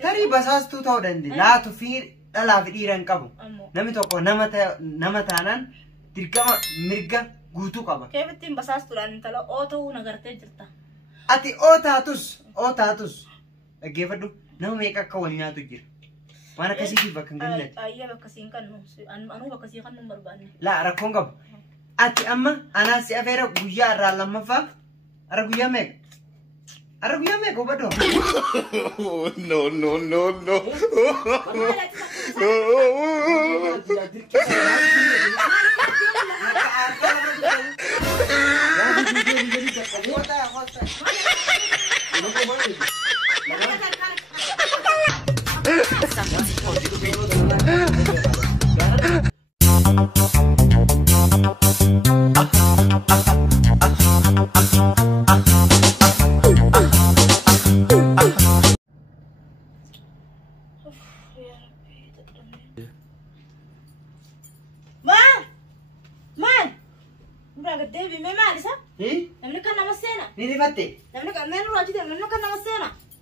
تري بساستو تودن لا تفير لا في إيران كابو نمي توقع نمتانان تركما مرجع قوتو كابا كيف تيم بساستو لان انت لو اوتو نغرتي جرتا أتي أو تاتوس أجيبدو نو ميكا كونيا تجير وانا كسي كيف بكنجلت أيه بكسين كانوا أنا بكسين كانوا مرباني لا ركون كاب أتي أما أنا سأفير بوجا رالما فا أرجويا ميك هو بدو no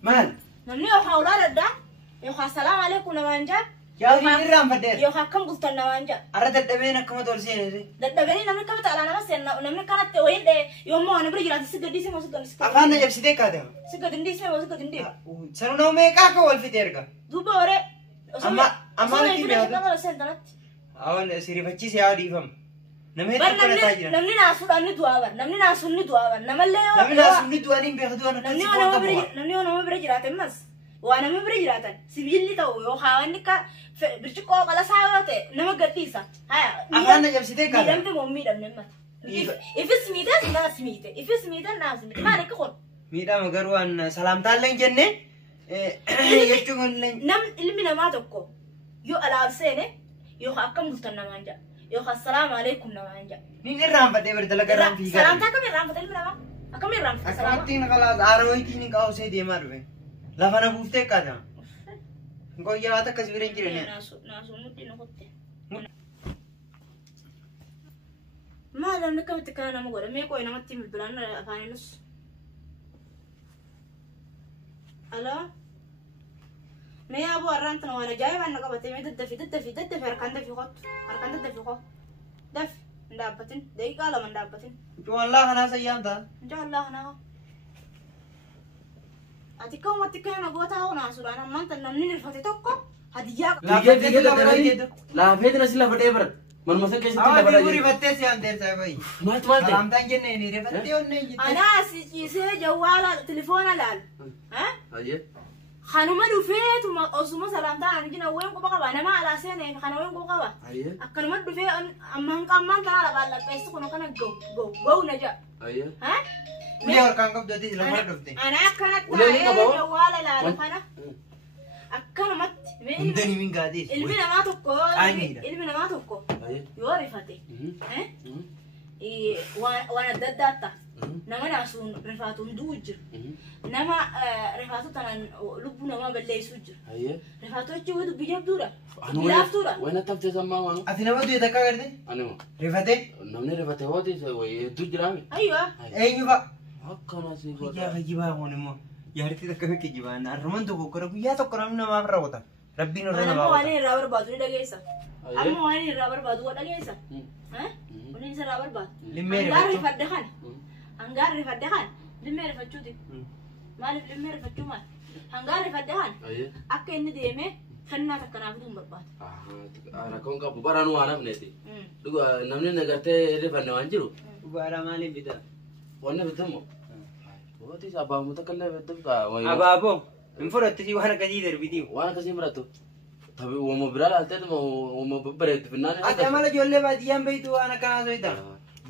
مال نمني وحاولنا ده يخا السلام عليكم نوانجا يا ولي الرام بدر يخا كم قلت نوانجا أرد الدبينا كم تورسين الدبينا نمني كم تعلنا مسنا نمني كانت وين ده يوم ما نبرج رات سجد دي سما سجد أفان يجيب سيدك هذا سجد دي سما سجد دي سرنا ميكا كول في تيركا دوبا وري أما لكي بيهذا كم سنتنا أول سيري بتشي سيادي فهم نمني نمني ناسود أني دواء نمني ناسوني دواء نمني ناسوني دواء بيهدوا أنا نمني أنا مبرج رات مس وأنا مبرج رات سبيلي تو يوخاوني كا برشقو قلا ساوته نما قتيسا هاي أفان يجيب سيدك هذا دم تمومي دم نما إفس ميته ناس ميته إفس ميته ناس ميته ما لك خون ميدا مغروان سلام تالين جنة يجون لين نم إلمنا ما تكو يو على سنة يو حكم مستنا مانجا يو السلام عليكم نمانجا نيجي رام بدي بردلا رام في سلام تاكم رام بدل بلا أكمل رام سلام أكمل خلاص أروي تيني كاو سيدي ماربي لا فانا بوفتة كذا قوي هذا كسبيرين جرينا ناسو مدي نخطة ما لم نكمل تكانا مغورة ميكو إنا متي من البلان أفاني نص ألا ما يا أبو أرانتنا وأنا جايب أنا قبتي ما تدفي أركان دفي خط أركان دفي خط دف ندابتين دقيقة لا من دابتين جو الله أنا سيام ده إن شاء الله أنا أتيكم واتيكم أقوتها هنا سورة ما أنت نمني الفتى توكو هدية لا فيدنا سلا فتى من مثلا كيس تلا بدأ يوري فتى سيام دير سايباي ما تمالك سلام تانجن نيني رفتى ونيجي أنا سيجي جوال تليفون لال ها أيه خانوما دفيت وما أسمع سلام تاني جينا وين كوبا أنا ما على سنة خانوما وين كوبا أيه أكلمت دفيت أمان تلا بالله بس كنا كنا جو نجا أيه ها وليه أركان كم دودي لما دفتي أنا كانت جوال لا فانا أكلمت عندني من قاديس إلمنا ما تكو إلمنا ما تكو أيه يوري فتى ها وانا دداتا نما ناسون رفاتون دوجر نما رفاتو تنان لبو نما بلي سوجر أيه رفاتو جود بيجاب دورا أنا بيجاب دورا وين تبتة سما أثناء ما دوي دكا كردي أنا ما رفتى نمني رفتة هاتي سوي تجرامي أيوة أي جبا هكذا سيقول يا جبا هون ما يا ريت دكا كجبا أنا الرمان تو بكرة يا تكرم ما بروتا ربي نورنا أنا ما ما واني رابر بادو دقيسا أيه أنا ما واني رابر بادو دقيسا ها ونين سرابر باد لميري أنغار رفدخان أنغار رفدخان لميري فتشودي مالف لميري فتشو مال أنغار رفدخان أيه أكيد نديمه خلنا تكنا بدون برباد أنا كون كابو برانو أنا بنتي دو نمني نقطة رفنا وانجرو وبارا مالي بيتا وانا بتمو هاتي سبا متكلم بتبقى أبا أبو انفرد تجي وانا كذي دربيتي وانا كسي مراتو طب وما برال التد وما ببرد في النار أنت ما لجول بعد يوم بيتو أنا كان زويدا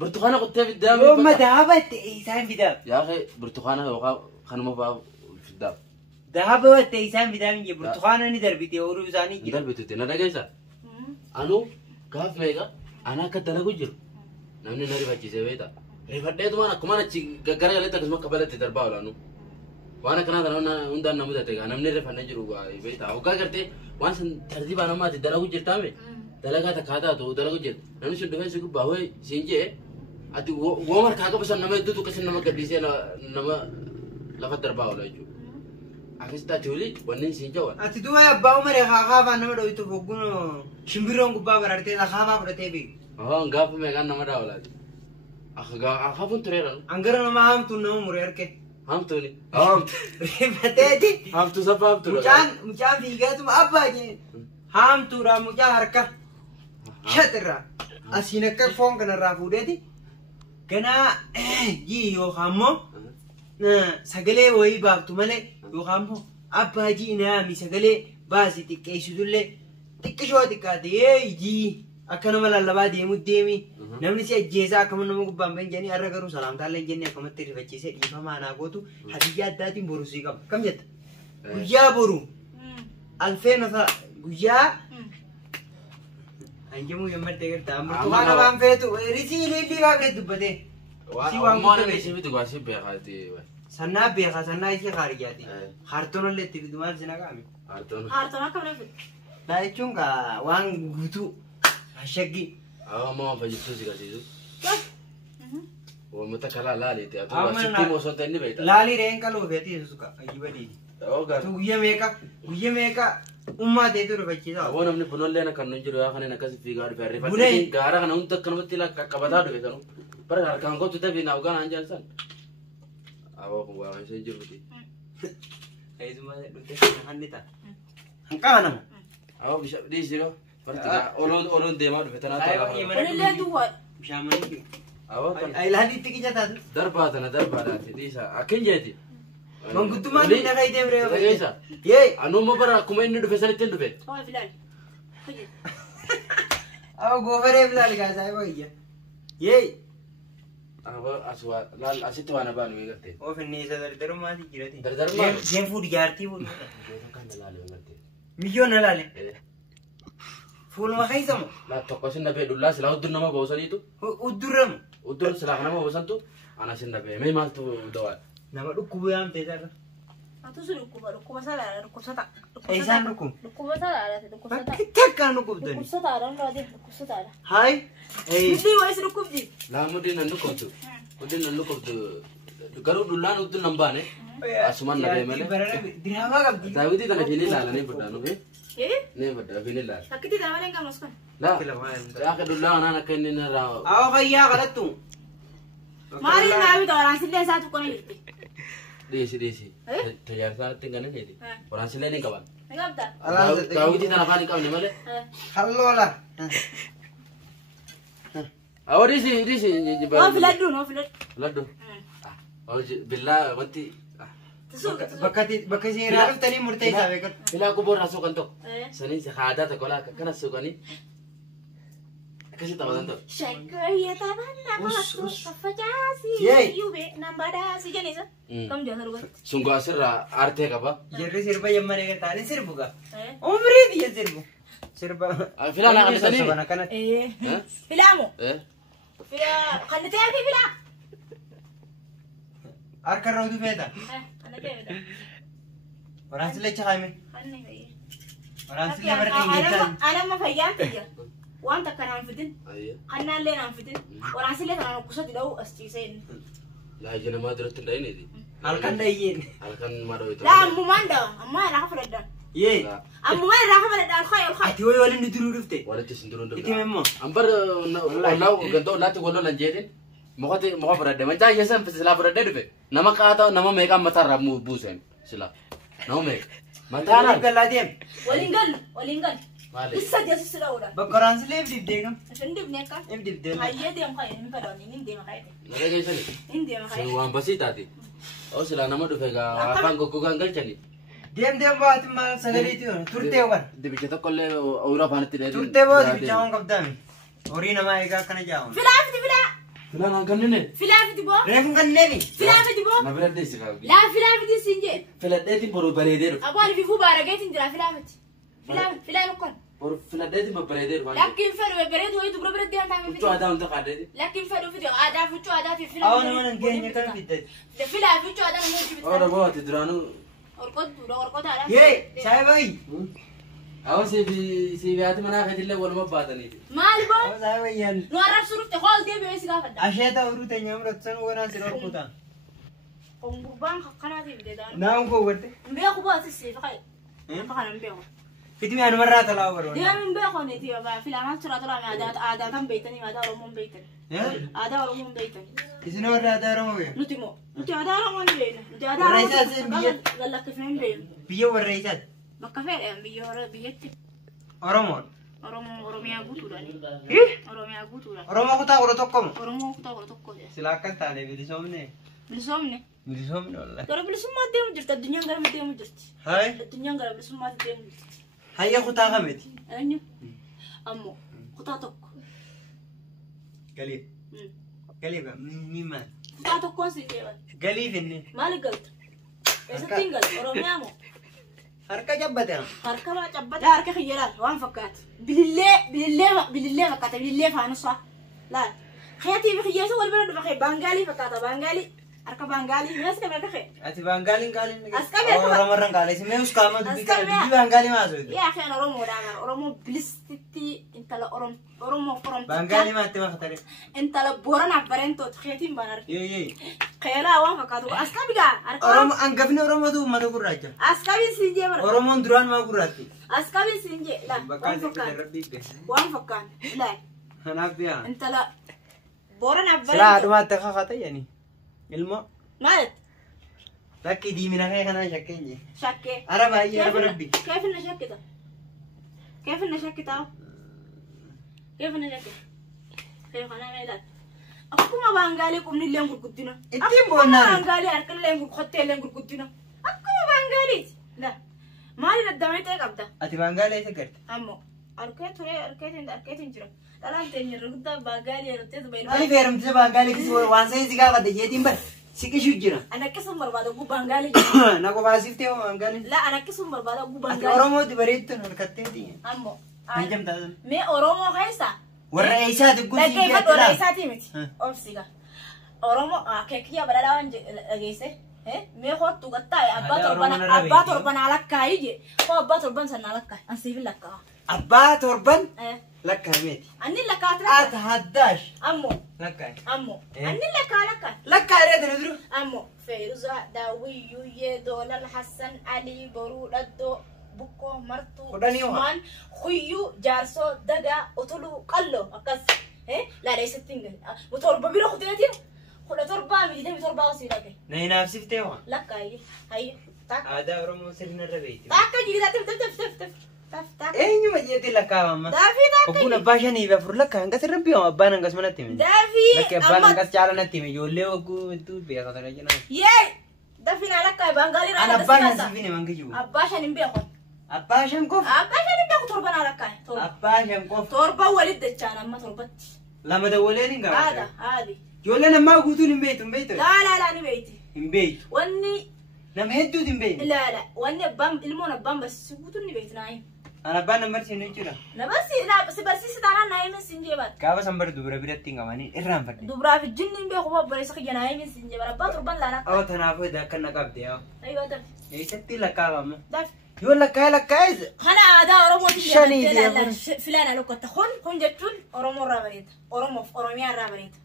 برتقانة قلت في الدم يوم ما ذهبت إنسان بدم يا أخي برتقانة خانم بقى في الدم ذهبت إنسان بدم يجي برتقانة ندر بيتي وروزاني كده ندر بيتو تنا نجيسا أنو كاف ميجا أنا كتلا كجرو نمني ناري بحكي سويتا ريفردة تو أنا كمان أشي كاري على تكسم قبلة تدربا ولا نو وانا كنا ترى وندا نموذج تيجا نمني ريفردة جرو بيتا أو كارتة وان سن ترتيب أنا ما تدرا كجرو تامي دلها كذا تو دلها كجرو نمني شو دفعي سكوب باهوي سينجي أتو وامر كاكا بس نما يدو تو كسر نما كديسي نما لفت دربا ولا يجو Akkas taatuli wannan siin jawan. Ati du'a abbaa umare haafaa nama dho'itu fogguun shimbiroon gubbaa barartee haafaa fudhatee beeku. Gaafa meeqaan nama daawalaati. Akaafuun tureera. Angara nama haamtuun nama muree harkee. Haamtuuni. Rifateeti. Haamtuu sabba haamtuudha. Mucaan fiigaatuma abbaa jee. Haamtuudha mucaa harka. Shatirraa. Asiin akka foon kanarraa fuudheeti. Ganaa jii yookaan immoo sagalee wayii baaftu malee yookaan immoo abbaa jii naami sagalee baasii xiqqeessitullee xiqqishoo xiqqaate jii akka nama lallabaa deemu deemi namni si ajjeesaa akkama nama gubbaan bahin jedhanii har'a garuu salaamtaallee jennee akkamatti rifachiisee dhiifamaa naa gootu hadiyyaa addaatiin boru sii qaba kam jetta guyyaa boru alfeen ofa guyyaa hanjamuu yommadde gartaa amurtu waan namaan feetu risii ilillii baafne dubbatee Waan ishee bitu gaasii beekaati. Sannaa beekaa sannaa ishee kaariyaati. Hartoon illee itti fidu maal sina qaame? Hartoon akkam na fidu? Naa jechuun waan guutuu hashaggi. Amma fayyistuu si gasiisu. Uummata kalaa laaliiti. Asitti moosota inni beekta. Laalii reen qaluu feetii suuka ayyiba diidi. Guyya meeqa ummaa teetu rifachiisa. Aboo namni bunollee kan nu jiru yaa kanneen akkasii fiigaa dhufe harreeffate. Gaara kana hundi akkanumatti qaqqabataa dhufe kanu. Bara harkaan kootu tafi na ugaan anjaan san. Aboo kun waa isa jiruuti. Eesuma dhufte kana hannita. Hanqaa nama. Aboo bishaan dhiisiroo. Oloon deemaa dhufe tanaa ta'a. Olillee duwwaa. Bishaan manii. Aboo kan. Ayilaandii itti qijataatu. Darbaa tana darbaadhaati dhiisa. Akkin jeeti. Manguddumaan ni nagaa itee biree yoo ta'e. Yee. Anuma bara akkuma inni dhufe sanitti hin dhufe. Waa filaal. Aboo goofaree filaal kaasaa wayya. Yee. Aboo asitti waan abaan nuyi gartee. Ofinniisa dardarummaati jirati. Dardarummaa. Jeen fuudhi jaartii fuudhi. Kan dalaale gartee. Miyyoo na laale. Fuuluma keessamu. La tokko sinna bee dullaa silaa uddur nama boosaniitu. Udduramu. Uddur silaa nama boosantu ana sinna bee mee maaltu dawaa. Nama dhukkubu yaamtee sarara. Atu sun dhukkuba salaala dhukkubsata. Eessaan dhukkubu? Dhukkuba salaala dhukkubsata. Bakki akkaan dhukkubdani. Dhukkubsataadhaan raadee dhukkubsataadha. Hayi. Mudii wayis dhukkubdi. Laa mudii nan dhukkubdu. Mudii nan dhukkubdu. Garuu dullaan uddur nan baane. Asuman na bee malee. Diraamaa qabdi. Daawwitii kana fiinii ilaalanii fudhaan dhufe. Nee fudhaa fiinii ilaala. Fakkiitii daabalee hin qabnu sun. Laa. Akka dullaa anaan akka inni narraa. Awwa fayyaa kadhattu. Maaliif naa bita waraansillee isaa tuqqona jirti. Dhiisi. Tajaajila irratti hin ganan waraansillee ni qaban. Ni qabda. Daawwitii tana afaan hin qabne malee. Halloola. Awwa dhiisi. Noo filadhu. Filadhu. Billaa wanti. Bakka isin irraa dhuftanii murteessaa beekatu. Bilaa kuboorraa suuqan tokko. Saniin aadaa tokko laa akkana suuqanii. Akkasii taphatan tokko. Shaggooyyee taphanna kootu faffacaasii. Yee. Yuubee nambadaasii jenisa. Kam jaasa dhugatti. Sun gaa asirraa aartee qaba. Jirri sirba yemmanii gartaanii sirbu gaa. Umrii biyya sirbu. Sirba. Filaa naa kannatanii. Kanatti. Filaamu. Filaa kannatee fi filaa. Harka irraa utuu feeta. Kannatee filaa. Waraansillee chaqame. Kanneen fayyee. Waraansillee bartee hin jettaan. Anamma fayyaan fayya. Waan takka naan fidin. Hannaallee naan fidin. Waraansillee kanaan okkusatti dha'u as ciisee inni. Laa ija namaa duratti hin dha'ineeti. Halkan dhayyeen. Halkan madawita. Laa ammumaan dhawa. Ammaa irraa hafa daddaan. Yee. Ammumaan irraa hafa daddaan kooyi ol kooyi. Ati wayii waliin nu duruu dhufte. Walitti isin duruu Itti memmoo. Ambar gantoo laatti walloo lan jeetin. Muka fudhadhe mancaa keessan silaa fudhadhee dhufe. Nama qaata nama meeqaan mataarraa buuseen silaa. Nama meeqa. Mataanaan. Galaa deem. Waliin gallu. Maali? Isa jeesus dha'uudha. Bakka waraansillee if dibdee kam. Ifin dibne akka. If dibdee. Hayyee deemu kaayi hin fedhaani hin deema kaayi. Nada geessani. Hin deema Sun kaayi. waan basii taati. Oo silaa nama dhufe gaa afaan goggogaan galchani. Deem baati maal sagaleetii oolu. Turtee waan. Dibicha tokkollee ooyiruu afaanitti dheedhi. Turtee boo dibicha waan qabdaami. Horii namaa eegaa akkana jaa'uun. Filaafiti filaa. Filaan aan kannine. Filaafiti boo. Reefun kanneeni. Filaafiti boo. Na filadhee si kaa. Laa filaafiti siin jee. Filadheetiin boru bareedee dhufe. Abbaan fifuu baarageetiin jira filaafiti. Filaa lukkoon. Boru filadheetiin babbareedee dhufe. Lakkiin fedhu bareedu wayii dubra biratti deemtaa Huccuu aadaa hunda qaaddeeti. Lakkiin fedhu fide aadaa fi huccuu aadaa fi Awwa nama nan geenye kan biddati. Filaa fi huccuu aadaa nama hojii Oo dhagoo ati duraanuu. Orqotaadha. Yee saayibayi. Awwa siifi haati manaa keetillee waluma baataniiti. Maal boo? Awwa saayibayyaan. Nu arrabsu dhufte hool deebi'ee si gaafadha. Asheeta uruu teenyaa mudatu san wanaan si dhorkutaan. قوم قربان خناتي بديدان نعم كوبرت مبيخو بات السيف خاي فخنا مبيخو فتمي أنا مرات لا أورون دي من بيخو نتي بقى في العمل ترى طلع عادات بيتني ما دارو من بيتني عادات من بيتني إذا نورا دارو ويا نتيمو نتي عادات من بيتني نتي والرئيسات زين بيه قال لك فين بين بيه والرئيسات ما كفاية بيه بيتي أورمون Oromiyaa guutuudhaani. Oromiyaa guutuudhaan. Oromoo kutaa kudha tokkoma. Oromoo kutaa kudha tokko. Silaa akkas taane bilisoomne. Bilisoomne. Bilisoomne wallahi. Gara bilisummaatti deemu jirti addunyaan gara deemu jirti. Hai. Addunyaan gara bilisummaatti deemu jirti. Hayya kutaa kamiti. Eenyu? Ammoo kutaa tokko. Galiif. Galiif mimaan. Kutaa tokkoon si deeman. Galiif inni. Maali galta? Eessatti hin galta? Oromiyaa moo? Harka jabbate. Harka baa jabbate. Harka xiyyeedhaan waan fakkaatu. Bilillee fakkaata bilillee faanusaa. Laal. Xiyyatii fi xiyyeessa wal bira dhufa baangaalii fakkaata baangaalii. Harka baangaalii mi'as qabee akka Ati baangaalii qaaliin. As qabee akka Oromoo irraan qaalee si mee uskaama dubbii kana dubbii baangaalii maasoo. yaa akhi Oromoodhaan Oromoo bilistitti intala Oromoo Oromoo. Baangaalii maatti makatare. Intala Booranaaf bareentoota xiyyatiin baan arge. Yee. Qeelaa waan fakkaatu as qabigaa. Oromoo hangafni Oromootu uummata gurraacha. As qabiin siin jee bara. Oromoon duraan maa gurraatti. As qabiin siin jee laal waan fakkaatu. Waan fakkaatu laal. Kanaaf yaa. Intala Booranaaf Silaa bareentoota. dhumaatti akka kakata yaani. Ilmoo. Maal? Lakki diimina kee kanaa shakkeenye. Shakkee. Ara baay'ee araba rabbi. Keefina shakkita. Keefina shakkita. Keefina shakkita. Keefina meelaat. Akkuma baangaalii qubni illee gurguddina. Ittiin boonnaan. Akkuma baangaalii harka illee gurguddee illee gurguddina. Akkuma baangaaliiti. La. Maali daddamee ta'e qabda? Ati baangaalee isa garte. Ammoo arkeetiin jira. Dhalaan teenya irra guddaa baangaalii yerootti bayiluu. Maali feerumtisa baangaalee kisi waan sa'ii si gaafate jeetiin bar siqishu jira. Ana akkasumas barbaada oguu baangaalii jira. Na qofaasiftee hoo baangaalee. La ana akkasumas barbaada oguu Ati baangaalii. Oromooti bareeddu harkatteeti. Ammoo. Kan jamtaatan. Mee Oromoo keessaa. Warra eessaati guutii Dhaggeeffadhu warra eessaati miti. Obsiga. Oromoo keekiyyaa badhaadhaa waan dhageesse. Mee kottu gattaa'e abbaa torban alakkaayi je. Koo abbaa torban sana alakkaayi. Ansiifin lakkaa'a. Abbaa torban lakkaa'imeeti. Anni lakkaa'ati Ati haddaash. Ammoo. Lakkaa'i. Ammoo. Anni lakkaa'i. Lakkaa'i dha duru. Ammoo. Feeruza Daawii Yuyyee Doolal Hassan Alii Boruu Dhaddoo Bukkoo Martuu Usmaan Huyyuu Jaarsoo Dagaa Utuluu Qalloo akkas laala eessatti hin galle. Torba bira kuteetiin kudha torbaa miidhagee torbaa osii dhage. Na hinaafsiftee hoo. Lakkaa'i. Hayya. Aadaa Oromoo sirna irra beekti. Takka jiidhaa taf. Eenyuma jeetii lakkaa'ama. Daafii takka. Ogguun abbaa shanii fi afur lakkaa hangas irra bi'amu abbaan hangas manatti hime. Daafii. Lakki abbaan hangas caala natti hime ijoollee ogguu hedduu beekaa kana jenna. Yee. Daafii lakkaa'i baangaalii An abbaan hasiifine mangi jiru. Abbaa shan hin beeku. Abbaa shan qof. Abbaa shan hin beeku torban lakkaa'i. Abbaa shan qof. Torban walitti dachaan amma torbatti. Lama dawwaleen hin gaafata. Haadha. Ijoolleen ammaa guutuun hin beektu hin beektu. Laa ni beekti. Hin beektu. Wanni. Nama hedduutu hin beektu. Laa wanni ilmoon abbaan barsiisu guutuun ni beekti naayin. An abbaan nan barsiisne jechuudha. Si barsiisi taanaan naayimin siin jeebaat. Gaafa san bara dubara biratti hin qabanii irraan fadde. Dubaraaf jinni hin beeku obboleessa kiyya naayimin siin jeebaat abbaa torban laana. Oo tanaafuu edaa akka na qabde yaa. Ayyoo dafi. Eessatti lakkaa'ama. Dafi. Yoo lakkaa'e. Kana aadaa Oromootiin Shanii jedhamtee filaan alokkotta. Kun jechuun Oromoo irraa bareeda. Oromoof Oromiyaa irraa bareeda.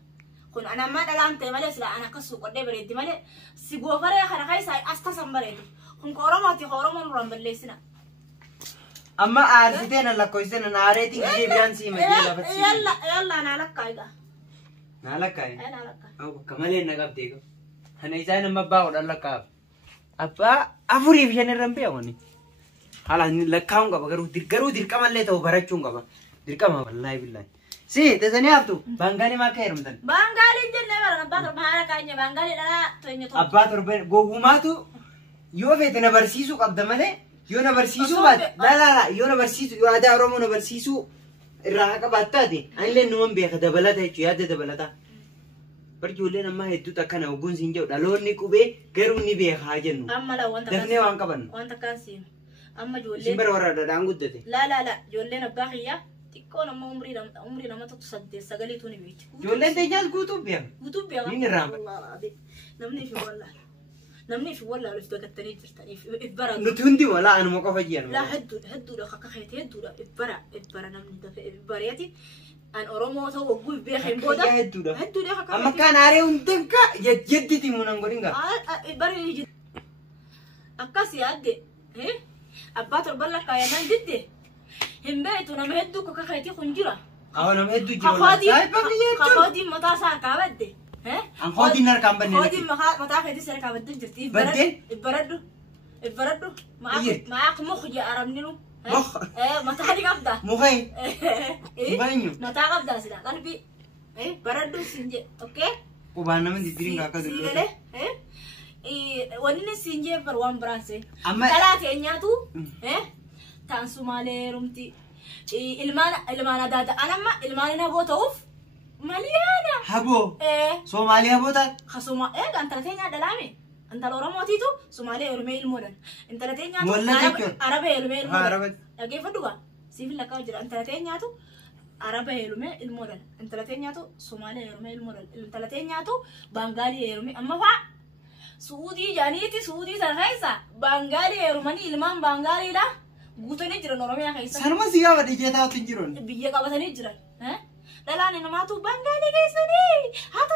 Kun ana amma dhalaan ta'e malee sila ana akkas suuqadhee bareeddi malee si goofaree kana keessaa as tasan bareedu. Kun Oromooti Oromoon irraan balleessina. Amma aarsitee na lakkoofsee na aareetiin gidee biraan sii majjee lafatti. Yalla na lakkaa'iga. Na lakkaa'e. Na lakkaa'i. Bakka malee na qabdee ko. Kana isaan amma abbaa godhan lakkaa'aaf. Abbaa afuriif shan irra hin beekamani. Haalaan lakkaa'uun qaba garuu dirqamallee ta'u barachuun qaba. Dirqama wallaahi billaahi. Si teessanii haftu baangaalii maa akka heerumtan. Baangaaliin jennee bara abbaa torban haala kaanya baangaalii dhalaa tonya torba. Abbaa torban gowwumaatu yoo feete na barsiisuu qabda malee yoo na barsiisuu baate laa yoo na barsiisuu yoo aadaa Oromoo na barsiisuu irraa haqa baattaate anillee numan beeka dabalata jechuudha yaadda dabalata. Barjoolleen ammaa hedduutu akkana ogguun siin jedhu dhaloonni qubee garuu ni beekaa jennu. Amma laa wanta dafnee waan qabannu. Wanta kaasiin amma ijoolleen. Isin bara warra dhadhaan guddate. Laa ijoolleen abbaa kiyyaa xiqqoon amma umrii nama tokko 8-9 ni beekti. Ijoolleen teenyaas guutuu beeka. Guutuu beeka. Inni irraa. Namni fi wallaalu if dagattanii jirtaniif if bara. Nuti hundi walaa anuma qofa jiran. Laa hedduudha akka keeti hedduudha if bara namni dafee if bareeti أن أرومو تو وقول بيخين بودا هدو ده هدو ده حكا أما كان عاريون تنكا جدتي من أنقرينغا بري جد أكاسي أدي هي أباتر بلا كاينان جدي هم بيتو نما هدو كوكا خيتي خنجرة أو نما هدو جيرو خودي متا سار كابدي ها خودي نار كام بني خودي متا خيتي سار كابدي جرتي البردو معك مخ يا أرمنينو مخ متا حدي قبضة مخي بانيو متا قبضة سيدا قلبي بردو سنجي أوكي وبانا من ديرينغا كدلو ونين سنجي بروان برانسي أما ثلاثة إنياتو تانسو مالي رمتي إلمانا دادا أنا ما إلمانا نبو توف مليانا هبو سومالي هبو تا خصوما أنت لتينيا دلامي أنت لو رموتيتو سومالي يرمي المودن أنت لتينيا عربي يرمي المودن كيف دوا سيف لك أجر أنت لتينيا تو عربي يرمي المودن أنت لتينيا تو سومالي يرمي المودن أنت لتينيا تو بانغالي يرمي أما فا سعودي جانيتي سعودي سرخيسا بانغالي يرمني إلمان بانغالي لا قوتني جرا نورمي خيسا سرما سيا بدي جتا تنجرون بيجا قبتني جرا لا أنا ما تو بانغالي كيسني هات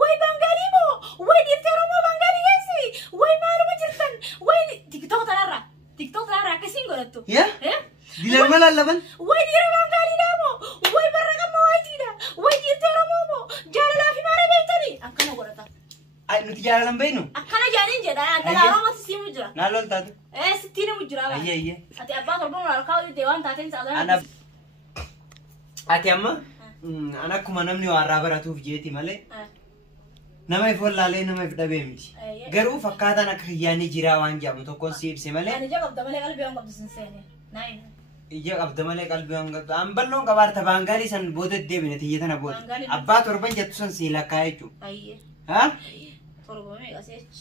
وي بانغالي مو وي ديرترو مو بانغالي كيسي وي مالو مجرتن وي تيك توك ترى كسين قلتو يا ديلر مالا لبن وي دير بانغالي دامو وي برقم مو هايتيدا وي ديرترو مو جالا لا في ماري بيتني أكنا قلتا نتجارة لم بينو أكنا جانين جدا أنت لا ما تسيم مجرا نالول تاتو 60 مجرا أيه أتي أبغى تربون على كاو ديوان تاتين سألنا أنا أتي أما أنا كمان نمني وارابرا توف جيتي مالي نما يفول لالي نما يفدا بيمشي غيرو فكاتا نكخياني جرا وان جابو تو كونسيب سيمالي أنا جاب دمالي قلبي أنقذ سنسيني ناين إيجا أبدمالي قلبي أنقذ أمبلون كبار تبانغالي سن بودت دي بنتي يتنا بود أبا تربان جتو سن سيلا كايجو أيه ها تربمي أسيتش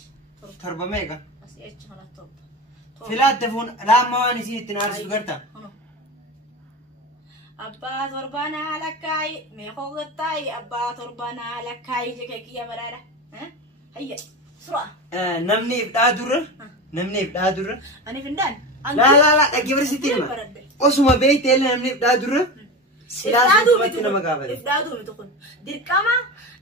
تربميكا أسيتش هلا توب فيلا تفون لا ما نسيت تنارس بقرتا أبا تربانا لكاي ميخو غتاي أبا تربانا لكاي جكي يا مرالا ها هيا سرعة نمني إبدا درر نمني إبدا درر أنا فندان لا أجيب رسيتيما أسمع بيت إلا نمني إبدا درر إفدادو متكون ديركاما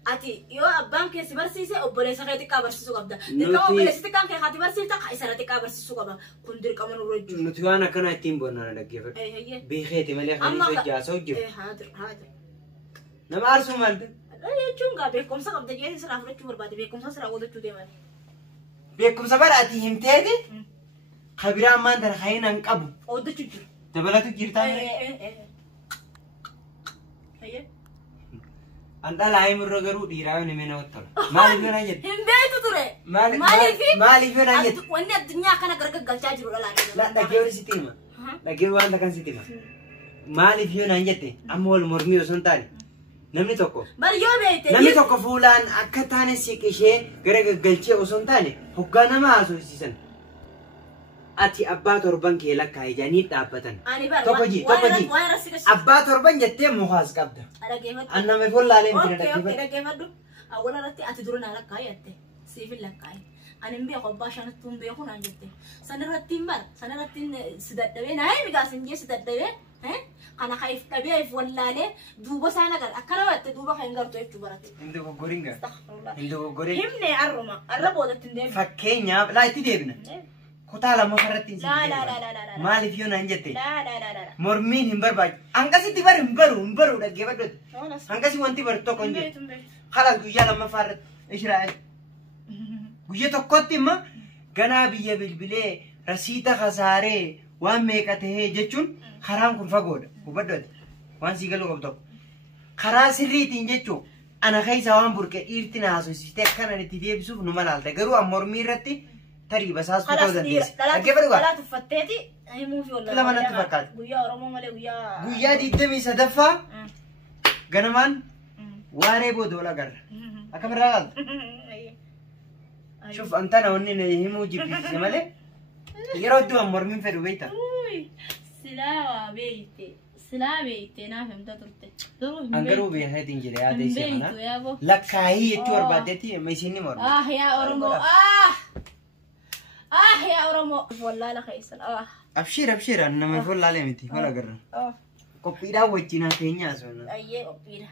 أتي يو أبان كيسي برسيسي أو بريسا خيتي كابرسيسو قبدا ديركاما بريسيتي كان كي خاتي برسيستا خايسارتي كابرسيسو قبدا كون ديركاما نورجو نتوانا كنا تيم بونا نجيب بيخيتي ملي خليسو جاسو جو حاضر نما أرسو مالد لا يجونغا بيكم سا قبدا جيسي سرا فرجو بربادي بيكم سا سرا ودجو دي مالي بيكم سبر أتي همتادي خبيران مان در خاينا نقبو ودجو جو تبلاتو جيرتان أنت لا يمر رجرو ديراوني من أوتلا مالي فينا جد هم بيتو ترى مالي فينا جد وإني الدنيا كنا قرقة قلتاجر ولا لا دكيور سيتيما دكيور وان تكان سيتيما مالي فينا جد أمول مرمي وسنتاني نمني توكو بريو بيتي نمني توكو فولان أكتاني سيكشة قرقة قلتشي وسنتاني حقانا ما أسوي سيسن أتي أبا تربان كيلا كايجاني تابتن توكوجي أبا تربان جتة مخاز كابدا أنا ما يقول لا لين كده كيف أولا رتي أتدرون على كايته سيف لك كاي أنا مبي أقول باشا نتوم بيكون عن جتة سنة رتين بار سنة رتين سداد دوي ناي بيجاسن جي سداد دوي أنا خايف كبير ولا له دوبا سنة قال أكره وقت دوبا خينغر توي تبارات هندو غورينغا هندو غورينغ همني أرما أربودة تندم فكينيا لا تديبنا كتالا ما فرتين لا مالي فيونا نجتة لا مرمين هم برباج أنكسي تبار هم برو ده كيف بدو أنكسي وانتي برتو كونجي خلاص جوجا لما فرت إيش رأيك جوجا تقطي ما كنا بيجي بالبلة رسيتا خسارة وان ميكته جتشون خرام كن فقود وبدو وان سيقلو قبضو خراس الريتين جتشو أنا خايسة وان بركة إيرتنا هاسو سيستيك كنا نتيجي بسوف نمال تجرو أمور رتي تري بس هاس كتو دنديس أكيد بدو لا تفتتي أي موفي ولا لا ما نتفكر ويا روما ماله ويا دي دمي سدفا غنمان واري بودو لا غر أكمل رجال شوف أنت أنا وني نهيمو جيبي سمالة يرد أمور من في البيت سلا بيتي نافهم تطرت أنقرو بيه هاي تنجلي هذا شيء أنا لك هاي تور بعدتي ما يصيرني مر يا أورمو يا أورمو والله لا خيسل أبشر أنا ما يقول لا لمتي ولا قرر Qophiidhaan wajjin haa teenyaa sun. Ayyee qophiidha.